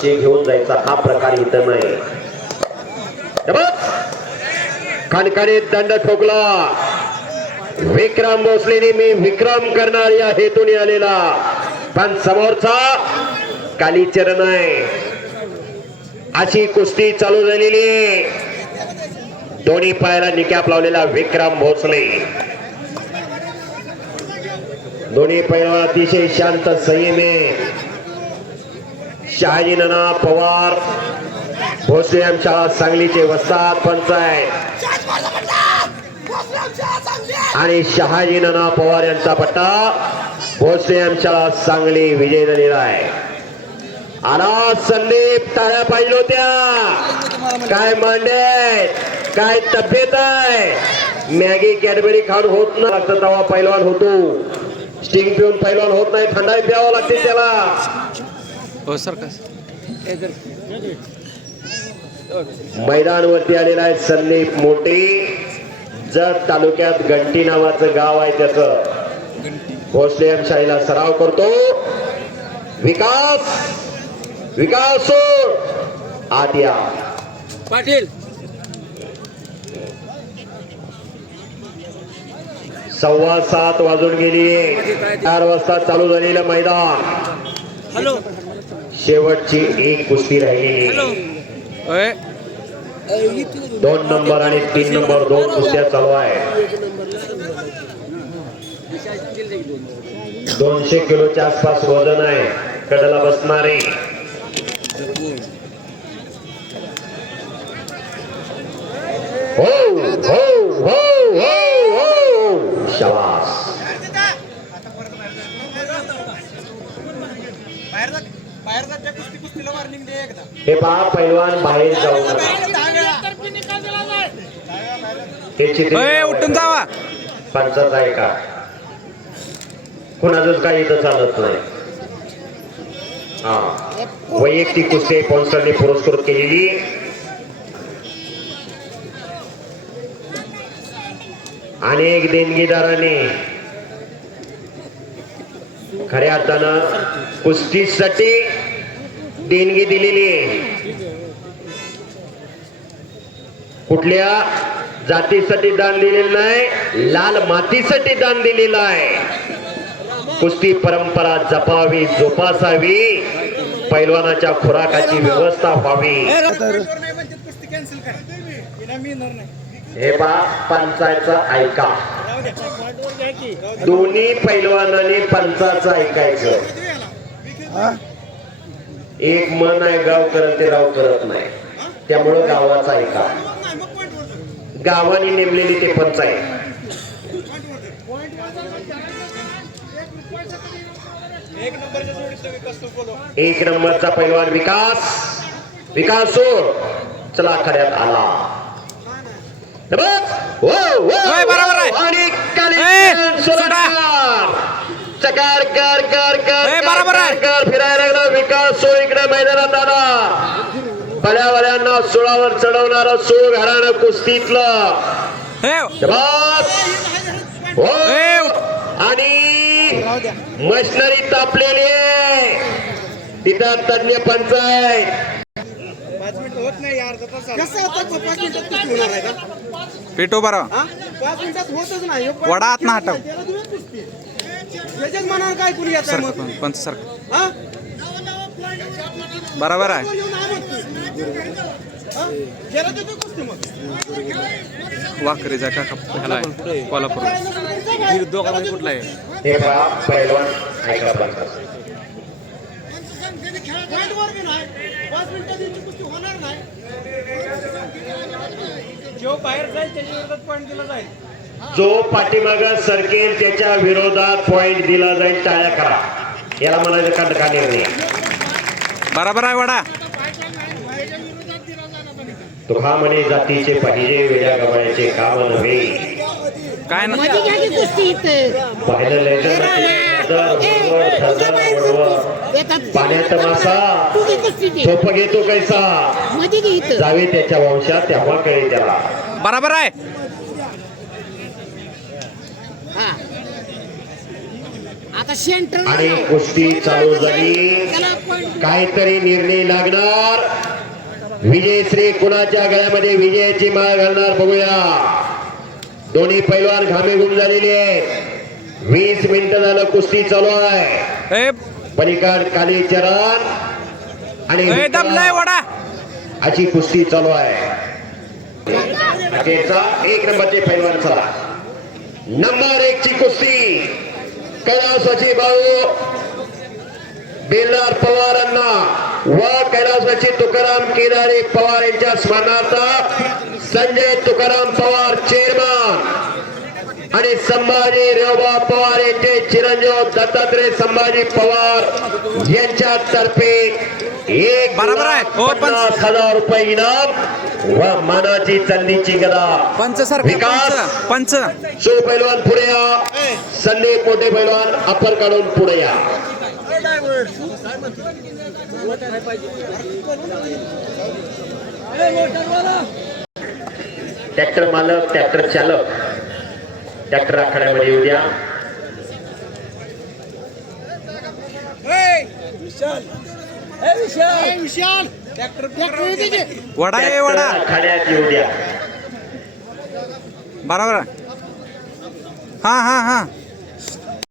चे घेऊन जायचा हा प्रकार इथं नाही. खानकाने दंड ठोकला. विक्रम भोसलेने मी विक्रम करणार या हेतूने आलेला. पण समोरचा कालीचरण आहे अशी कुस्ती चालू झालेली दोन्ही पायाला निकॅप लावलेला विक्रम भोसले. दोन्ही पैलवान अतिशय शांत संयमे शहाजी नना पवार भोसले आमच्या सांगलीचे वस्ताद आहे. आणि शहाजी नना पवार यांचा पट्टा भोसले आमच्या सांगली विजय झालेला आहे. आला संदीप टाळ्या पाहिजे होत्या. काय मांडे काय तब्येत आहे? मॅगी कॅडबरी खाऊन होत ना लागतं तवा पैलवान होतो. स्टिंग पिऊन पैलवान होत नाही. थंडाई प्यावं लागते त्याला. हो सर मैदानवरती आलेला आहे संदीप मोठे जत तालुक्यात गंटी नावाचं गाव आहे त्याचं. भोसले शाहीला सराव करतो. विकास विकास सोड. आत या. पाटील. सव्वा सात वाजून गेली चार वाजता चालू झालेलं मैदान. हॅलो. शेवटची एक कुस्ती राहिली. दोन नंबर आणि तीन नंबर दोन कुस्त्या चालू आहे. दोनशे किलोच्या आसपास वजन आहे. कडला बसणारे. हो हो हो हो हो. शाबास. हे पहा पैलवान बाहेर जाऊ नका. उठून जावा. पंचाच आहे का? कुणाचंच काही इथं चालत नाही. हा. वैयक्तिक कुस्ती स्पॉन्सरने पुरस्कृत केलेली. अनेक देणगीदारांनी खऱ्या अर्थानं कुस्तीसाठी देणगी दिलेली आहे. कुठल्या जातीसाठी दान दिलेलं नाही लाल मातीसाठी दान दिलेलं आहे. कुस्ती परंपरा जपावी जोपासावी पैलवानाच्या खुराकाची व्यवस्था व्हावी. हे बा पंचायतचं ऐका. दोन्ही पैलवानाने पंचाचं ऐकायचं. एक मन आहे गाव करत ते राव करत नाही. त्यामुळं गावाचं ऐका गावाने नेमलेली ते पंचायत. एक नंबरचा पैलवान विकास. विकास सोड. चला खड्यात आला. हे बघ. वो, वो, होय, बरोबर आहे. आणि काली ए, सोडणार. चकार कर कर कर ए, कर, बरोबर आहे. कर, कर फिरायला लागला विकास सो इकडे मैदानात आला सुळावर चढवणारा सो घराणं कुस्तीतलं. आणि मशिनरी तापलेली आहे. तिथं तज्ञ पाच आहे. का? पेटो बरा. वडा आत ना हटव. काय कुणी सर पंच सर. हा? बरोबर आहे. वाकरीचा काका ह्याला आहे, कोल्हापूर. दोघांमध्ये कुठला आहे? हे जो बाहेर जाईल त्याच्या विरोधात पॉईंट दिला जाईल. जो पाठीमाग सरकेल त्याच्या विरोधात पॉइंट दिला जाईल टाळ्या करा. याला म्हणायचं कंटका निर्णय. बरोबर आहे वडा. म्हणे जातीचे पाहिजे वेड्या गबाळ्याचे काम नव्हे काय पाहिलं पाण्यात मासा. झोप घेतो कैसा. जावे त्याच्या वंशात तेव्हा कळे त्याला. बरोबर आहे. आता सेंटर आणि कुस्ती चालू झाली. काहीतरी निर्णय लागणार. विजयश्री कुणाच्या गळ्यामध्ये विजयाची माळ घालणार बघूया. दोन्ही पैलवान घामे गुम झालेले आहेत. वीस मिनिटं झालं कुस्ती चालू आहे. पलीकड आणि दमलाय विक्रम. वडा. अशी कुस्ती चालू आहे. अखेरचा एक नंबरचे पैलवान चला. नंबर एक ची कुस्ती. कैलासाची बाळू बेल्लार पवारांना. व कैलासाची तुकाराम केदारे पवार यांच्या स्मरणार्थ संजय तुकाराम पवार चेअरमन आणि संभाजी रेवबा पवार यांचे चिरंजीव दत्तात्रय संभाजी पवार यांच्या तर्फे एक बरोबर आहे. हो, पन्नास हजार रुपये इनाम व मानाची चांदीची गदा. पंच सारखं विकास. पंच. सो पैलवान पुढे या. संदीप मोठे पैलवान अप्पर काढून पुढे या. ट्रॅक्टर मालक ट्रॅक्टर चालक. ट्रॅक्टर आखाड्यामध्ये येऊ द्या? वडा आहे ट्रॅक्टर वडा. आखाड्यात येऊ द्या. बरोबर. हा हा हा.